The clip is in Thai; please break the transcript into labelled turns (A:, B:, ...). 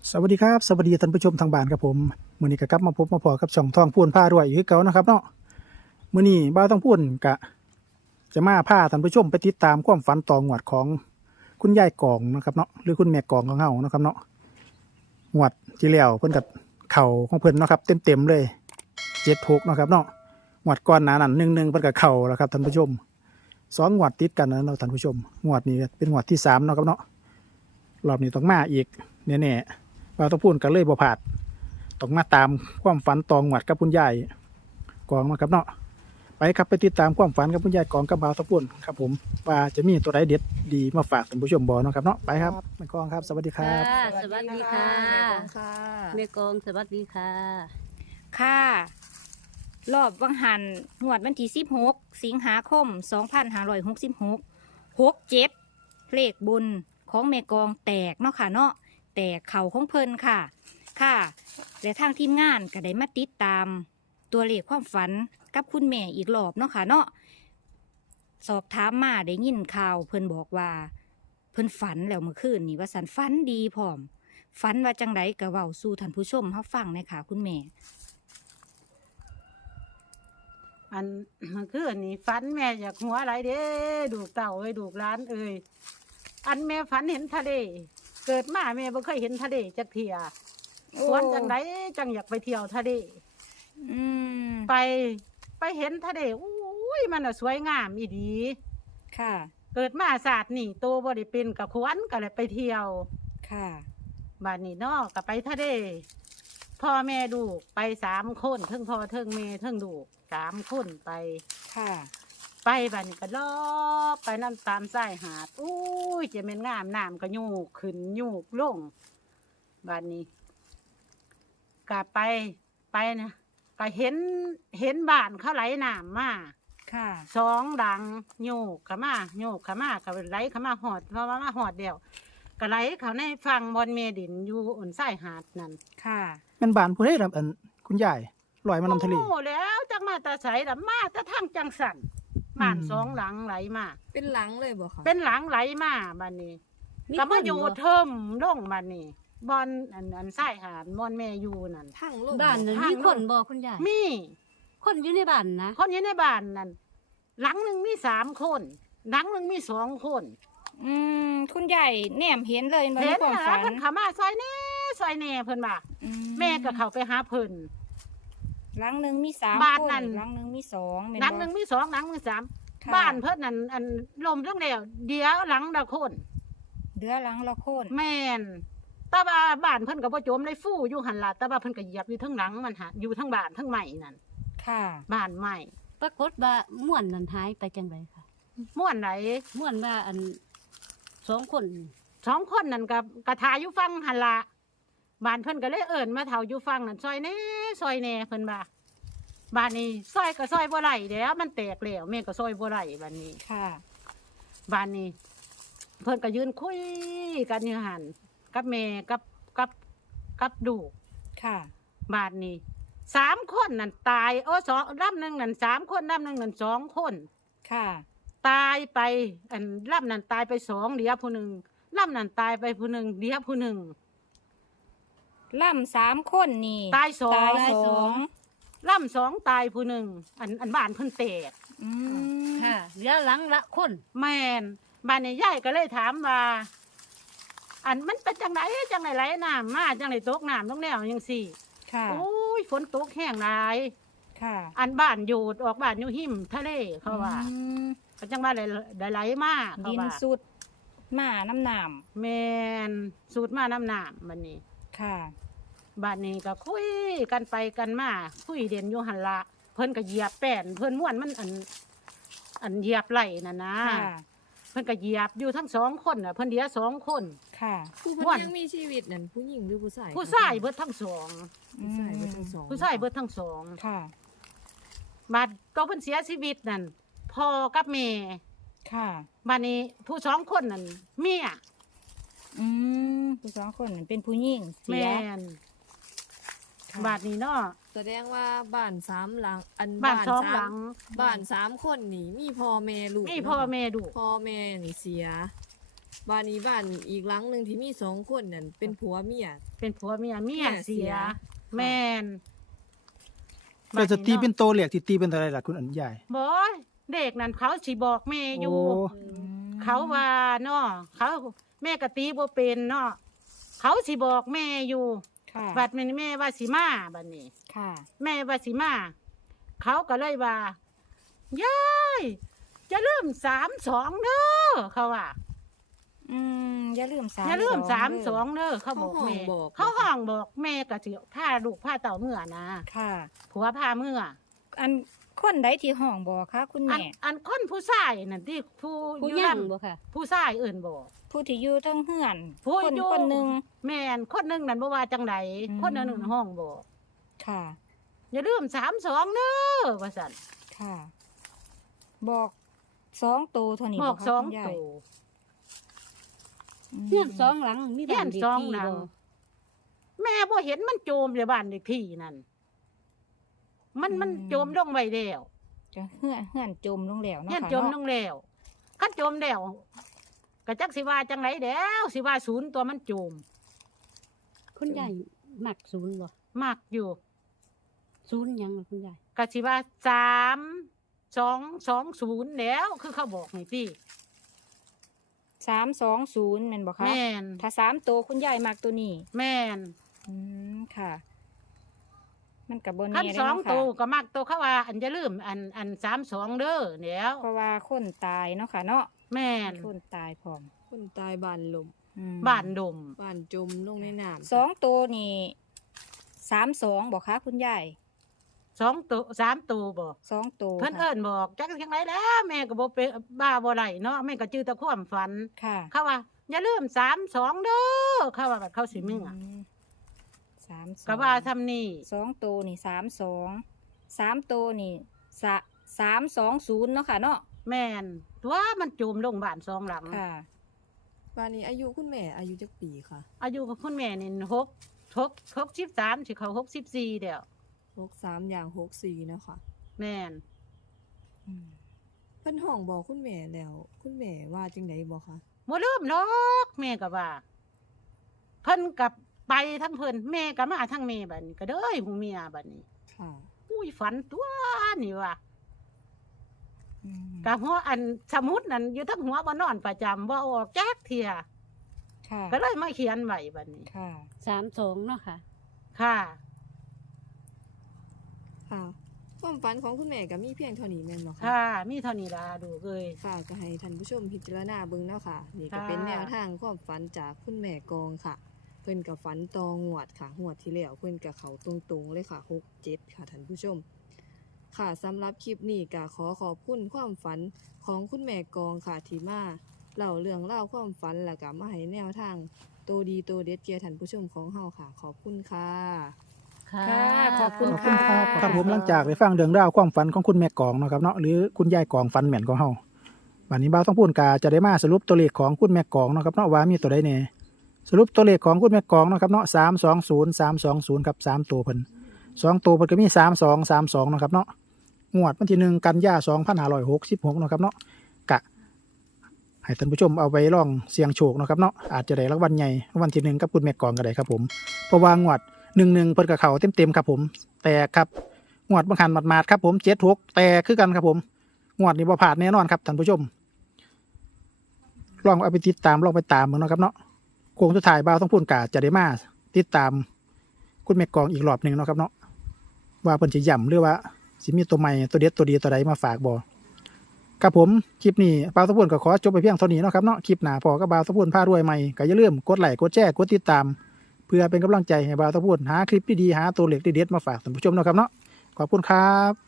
A: สวัสดีครับสวัสดีท่านผู้ชมทางบ้านครับผมมื้อนี้ก็กลับมาพบมาพอกับช่องทองพูนผ้ารวยอีกคือเก่านะครับเนาะมื้อนี้บ่าวต้องพูนกะจะมาพาท่านผู้ชมไปติดตามความฝันต่องวดของคุณยายกองนะครับเนาะหรือคุณแม่กองของเฮานะครับเนาะงวดที่แล้วเพิ่นก็เข้าของเพิ่นเนาะครับเต็มเลย76เนาะครับเนาะงวดก่อนหน้านั้น11เพิ่นก็เข้าแล้วครับท่านผู้ชม2งวดติดกันนะเนาะท่านผู้ชมงวดนี้เป็นงวดที่3เนาะครับเนาะรอบนี้ต้องมาอีกแน่ๆ เราต้องพูดกันเลยบ่ผาดต้องมาตามความฝันตองหวัดกับคุณยายกองนะครับเนาะไปครับไปติดตามความฝันกับคุณยายกองกับบ่าวตะพูนครับผมว่าจะมีตัวใดเด็ดดีมาฝากท่านผู้ชมบ่เนาะครับเนาะไปครับแม่กองครับสวัสดีครับ
B: สวัสดีค่ะแม่กองสวัสดีค่ะ
C: ค่ะรอบวังหันงวดวันที่16 สิงหาคม 2566 67เลขบนของแม่กองแตกเนาะค่ะเนาะแตกเข่าของเพิ่นค่ะ ค่ะและทางทีมงานก็ได้มาติดตามตัวเลขความฝันกับคุณแม่อีกรอบเนาะค่ะเนาะสอบถามมาได้ยินข่าวเพิ่นบอกว่า เพิ่นฝันแล้วเมื่อคืนนี่ว่าสันฝันดีพร้อมฝันว่าจังไดก็เว้าสู่ท่านผู้ชมเฮาฟังเลยค่ะคุณแม่
D: อันมันคืออันนี้ฝันแม่อยากหัวอะไรเด้ดูกเต่าเอ้ยดูกร้านเอ้ยอันแม่ฝันเห็นทะเลเกิดมาแม่บ่เคยเห็นทะเลจักเที่ย
C: โอ้
D: สวนจังไดจังอยากไปเที่ยวทะเล
C: อืม
D: ไปเห็นทะเลอุ้ยมันน่ะสวยงามอีดี
C: ค่ะ
D: เกิดมาศาสตร์นี่โตบ่ได้เป็นกับขวัญก็เลยไปเที่ยว
C: ค่ะ
D: บ้านนี้เนาะก็ไปทะเลพ่อแม่ดูกไป3 คนเทิงพ่อเทิงแม่เทิงดูก3 คนไป
C: ค่ะ
D: ไปบ้านนี้ก็ลอบไปน้ำตามสายหาดอุ้ยจะเป็นงามน้ำก็โยกขึ้นโยกลงบ้านนี้ก็ไปนะก็เห็นบ้านเขาไหลน้ำมา
C: ค่ะ
D: 2 ดังโยกขามาโยกขามาก็ไหลขามาหอดเพราะว่ามาหอดเดียวก็ไหลเขาในฟังบอนเมดินอยู่อ่นสายหาดนั่น
C: ค่ะ
A: เป็นบ้านผู้ใดครับอันคุณยายลอยมานำทะเล
D: โอ้แล้วจังมาแตาใสดมาแตะทั้งจังสันบ้าน 2 หลังไหลมา
B: เป็นหลังเลยบ่คะ
D: เป็นหลังไหลมาบ้านนี้ก็มาอยู่เทิมล่งบ้านนี้บอนอันสายหาดบอนแม่อยู่นั่น
B: ทางลง
E: บ้านนั้น
D: ทาง
E: มีคน
D: ลง
E: บ่คุณยาย
D: มี
E: คนอยู่ในบ้านนะ
D: คนอยู่ในบ้านนั่นหลังหนึ่งมี3 คนหลังหนึ่งมี2 คน
C: อืม คุณใหญ่แนมเห็นเลยมา
D: เห็
C: ใน
D: น
C: ความ
D: นะ
C: ฝัน
D: เพิ่นเข้ามาซอยแน่ซอยแน่เพิ่นว่า
C: อื
D: แม่ก็เข้าไปหาเพิ่น
C: หลังหนึ่งมี3
D: บ้าน
C: คน
D: นั่น
C: หลังหนึ่งมี2แม่น
D: หลัง
C: บ่
D: หนึ่งมี2หลังมี3
C: ค่ะ
D: บ้านเพิ่นนั่นอันลมทั้งแล้วเดี๋ยวหลังละคน
C: เดือหลังละคน
D: แม่นแต่ว่าบ้านเพิ่นก็บ่จมเลยฟู่อยู่หั่นล่ะแต่ว่าเพิ่นก็เหยียบอยู่ทั้งหลังมันหะอยู่ทั้งบ้านทั้งใหม่นั่น
C: ค่ะ
D: บ้านใหม่
E: ปรากฏว่าม่วนนั้นหายไปจังไดค่ะ
D: ม่วนไหน
E: ม่วนว่าอัน2 คน
D: 2 คนนั่นก็ทาอยู่ฟังหั่นล่ะบ้านเพิ่นก็เลยเอิ้นมาเฒ่าอยู่ฟังนั่นซอยแหน่ซอยแหน่เพิ่นว่าบ้านนี้ซอยก็ซอยบ่ไหลแล้วมันแตกแล้วแม่ก็ซอยบ่ไหลบ้านนี้
C: ค่ะ
D: บ้านนี้ เพิ่นก็ยืนคุยกันอยู่หั่นกับแม่กับดูก
C: ค่ะ
D: บ้านนี้3 คนนั่นตาย2ลำหนึ่งนั่น3 คนลำหนึ่งนั่น2 คน
C: ค่ะ
D: ตายไปอันลำนั้นตายไป2เหลือผู้หนึ่งลำนั้นตายไปผู้หนึ่งเหลือผู้หนึ่ง
C: ล่ำ3 คนนี่
D: ตายสอง
C: ตายสอง
D: ลำ2ตายผู้หนึ่งอันบ้านเพิ่นแตก
C: อืม
E: ค่ะเหลือหลังละคน
D: แม่นบ้านนี้ยายก็เลยถามว่า อันมันเป็นจังไหนไหลน้ำมาจังไหนตกน้ำตกแนวจังซี่
C: ค่ะ
D: โอ้ยฝนตกแห้งหลาย
C: ค่ะ
D: อันบ้านอยู่ออกบ้านอยู่หิมทะเลเขาว่า
C: อืม
D: ก็จังว่าไหลมากเขา
C: ดิน
D: ว่า
C: สุดมาน้ำหนาม
D: แมนสูตรมาน้ำหนามบันนี้
C: ค่ะ
D: บ้านนี้ก็คุยกันไปกันมาคุยเด่นอยู่หันละเพิ่นก็เหยียบแป้นเพิ่นม่วนมันอันเหยียบไหลน่ะนะ
C: ค่ะ
D: เพิ่นก็เหยียบอยู่ทั้ง2 คนน่ะเพิ่นเดียว2 คน
C: ค่ะ
B: ผู้
D: ม่วน
B: เพิ่นยังมีชีวิตนั่นผู้หญิงหรือผู้ชาย
D: ผู้ชายเบิดทั้งสอง
B: ผู้ชายเบิดทั้งสอง
D: ผู้ชายเบิดทั้งสอง
C: ค่ะ
D: บัดก็เพิ่นเสียชีวิตนั่นพ่อกับแม่
C: ค่ะ
D: บัดนี้ผู้2 คนนั่นเมีย
C: อืมผู้2 คนนั่นเป็นผู้หญิงเสี
D: แม่
C: ย
D: น
C: ค่ะ
D: บัดนี้เนาะ
B: แสดงว่าบ้าน3หลังอัน
D: บ้านสอง
B: สม
D: หลัง
B: บ้าน3คนนี่มีพ่อแม่ลูก
D: มีพ่อแม่ดู
B: พ่อแม่นี่เสีย
F: บ้านนี้บ้านอีกหลังหนึ่งที่มี2 คนนั่นเป็นผัวเมีย
D: เป็นผัวเมียเมีย
F: เมียเสี
D: เสีย
F: ย
D: แม่น
A: เราจะตีเป็นโตเหล็กที่ตีเป็นอะไรล่ะคุณอันใหญ่
D: บ่เด็กนั่นเขาสิบอกแม่อยู่
A: โอ้
D: เขาว่าเนาะเขาแม่ก็ตีบ่เป็นเนาะเขาสิบอกแม่อยู่
C: ค่ะ
D: บัดแม่ว่าสิมาบัดนี้
C: ค่ะ
D: แม่ว่าสิมาเขาก็เลยว่ายายจะเริ่ม32เด้อเขาว่า
C: อย่าลืม3
D: อย่าลืม32เด้อเขาบอกแม่
F: เขาห้องบอก
D: เขาห้องบอกแม่ก็สิพาลูกพาเต่าเมื่อนะ
C: ค่ะ
D: ผัวพาเมื่อ
C: อันคนใดที่ห้องบอกคะคุณ
D: อัน
C: แม่
D: อันคนผู้ชายนั่นที่ผู้
E: ผู้
D: อยู่
E: ย่าง
D: นำ
E: บ่ค่ะ
D: ผู้ชายเอื่นบอก
C: ผู้ที่อยู่ทั้งเฮือน
D: ผู้
C: คน
D: อยู่
C: คนหนึ่ง
D: แม่นคนหนึงนั่นบ่ว่าจังได
C: อืม
D: คนหนึงห้องบอก
C: ค่ะ
D: อย่าลืม32เด้อว่าซั่น
C: ค่ะ บอก2ตัวเท่านี้
D: บอก
C: คะ
D: สอง
C: คุณยาย
D: ตัว
E: เฮียนสองหลังมี
D: เฮี
E: บ้าย น
D: น
E: เด็ก
D: สอง
E: ที่
D: หลัง
E: บ่
D: แม่บ่เห็นมันโจมเลยบ้านเลขที่นั่นมันโจมลงไว้แล้ว
C: จะเฮือนจมลงแล้วเนาะ
D: เฮียน
C: ค่ะ
D: โจมล
C: เนาะ
D: งแล้วคันโจมแล้วก็จักสิว่าจังไดแล้วสิว่าศูนย์ตัวมันโจม
E: คุณยายมักศูนย์บ่
D: มักอยู่
E: ศูนย์หยังล่ะคุณยาย
D: ก็สิว่า3-2-2-0แล้วคือเขาบอกนี่พี่
C: 320แม่นบ่คะ
D: แม่น
C: ถ้า3ตัวคุณยายมักตัวนี้
D: แม่น
C: ค่ะ มันกับบน
D: คัน
C: นี้
D: สอง
C: เนาะ
D: ตั
C: ค่ะ
D: วก็มักตัวเขาว่าอันจะลืมอัน32เด้อแล้ว
C: เพราะว่าคนตายเนาะค่ะ เนาะ
D: แม่น
C: มีคนตายพร้อม
F: คนตายบ้านลม
D: บ้านดม
F: บ้านจมลงในน้ำ
C: 2ตัวนี่32บอกคะคุณยาย
D: 2ตัว3ตัวบ่
C: 2ตัว
D: เพิ่น
C: ค่ะ
D: เอิ้นบอกจักจังไดแล้วแม่ก็บ่เป็นบ้าบ่ไหลเนาะแม่ก็จื้อแต่ความฝัน
C: ค่ะ
D: เขาว่าอย่าลืม32เด้อเขาว่าแบบเขาสิมึงอ่ะ
C: 32
D: ก็ว่าทำนี่
C: 2ตัวนี่32 3ตัวนี่320เนาะค่ะเนาะ
D: แม่นตัวมันจูมลงบ้านสองหลัง
C: ค่ะ
F: บ้านนี้อายุคุณแม่อายุจักปีค่ะ
D: อายุของคุณแม่นี่63สิเขา64แล้ว
F: 63อย่าง64นะคะ
D: แม่น
F: เพิ่นห้องบอกคุณแม่แล้ว คุณแม่ว่าจังไดบ่คะ
D: บ่ลืมหรอกแม่ก็ว่า เพิ่นกับไปทั้งเพิ่นแม่ก็มาทั้งแม่บัดนี้ก็เด้ยหูเมียบัดนี้
F: ค่ะ
D: อุ้ยฝันตัวนี่ว่ะกะหัวอันสมุดนั่นอยู่ทั้งหัวบ่นอนประจำบ่ออกจักเที่ย
C: ค่ะ
D: ก็เลยมาเขียนไว้บัดนี้
C: ค่ะ
E: 32เนาะค่ะ
D: ค่ะ
F: ค่ะความฝันของคุณแม่ก็มีเพียงเท่านี้แม่นบ่คะ
D: ค่ะ มีเท่านี้ล่ะดูเอ้ย
F: ค่ะก็ให้ท่านผู้ชมพิจารณาเบิ่งเนาะค่ะ นี่ก็
D: ค่ะ
F: เป็นแนวทางความฝันจากคุณแม่กองค่ะ เพิ่นก็ฝันตองวดค่ะงวดที่แล้วเพิ่นก็เข้าตรงๆเลยค่ะ67ค่ะท่านผู้ชม ค่ะสำหรับคลิปนี้ก็ขอขอบคุณความฝันของคุณแม่กองค่ะที่มาเล่าเรื่องเล่าวความฝันแล้วก็มาให้แนวทางตัวดีตัวเด็ดเกียร์ท่านผู้ชมของเฮาค่ะ ขอบคุณค่ะ
E: ค่ะ
C: ขอบคุณ
A: ขอบคุณครับ
C: ค่ะ
A: ครับผมหลังจากได้ฟังเรื่องราวความฝันของคุณแม่กองเนาะครับเนาะหรือคุณยายกองฝันแม่นของเฮาวันนี้บ่าวต้องพูดกาจะได้มาสรุปตัวเลขของคุณแม่กองเนาะครับเนาะว่ามีตัวใดแน่สรุปตัวเลขของคุณแม่กองเนาะครับเนาะ320ครับ3ตัวเพิ่น2ตัวเพิ่นก็มี3232เนาะครับเนาะงวดวันที่1กันยายน2566เนาะครับเนาะกะให้ท่านผู้ชมเอาไปลองเสี่ยงโชคเนาะครับเนาะอาจจะได้รางวัลใหญ่รางวัลที่1กับคุณแม่กองก็ได้ครับผมเพราะว่างวด1-1เพิ่นก็เข้าเต็มๆครับผมแต่ครับงวดบางหันหมาดๆครับผม76แต่คือกันครับผมงวดนี้บ่พลาดแน่นอนครับท่านผู้ชมลองเอาไปติดตามลองไปตามเบิ่งเนาะครับเนาะโค้งสุดท้ายบ่าวต้องพูดกาจะได้มาติดตามคุณแม่กองอีกรอบหนึงเนาะครับเนาะว่าเพิ่นสิย้ำหรือว่าสิมีตัวใหม่ตัวเด็ดตัวดีตัวใดมาฝากบ่ครับผมคลิปนี้บ่าวต้องพูดก็ขอจบไปเพียงเท่านี้เนาะครับเนาะคลิปหน้าพอกับบ่าวต้องพูดพารวยใหม่ก็อย่าลืมกดไลค์กดแชร์กดติดตาม เพื่อเป็นกำลังใจให้บ่าวต้องพูดหาคลิปดีๆหาตัวเลขเด็ดๆมาฝากท่านผู้ชมเนาะครับเนาะขอบคุณครับ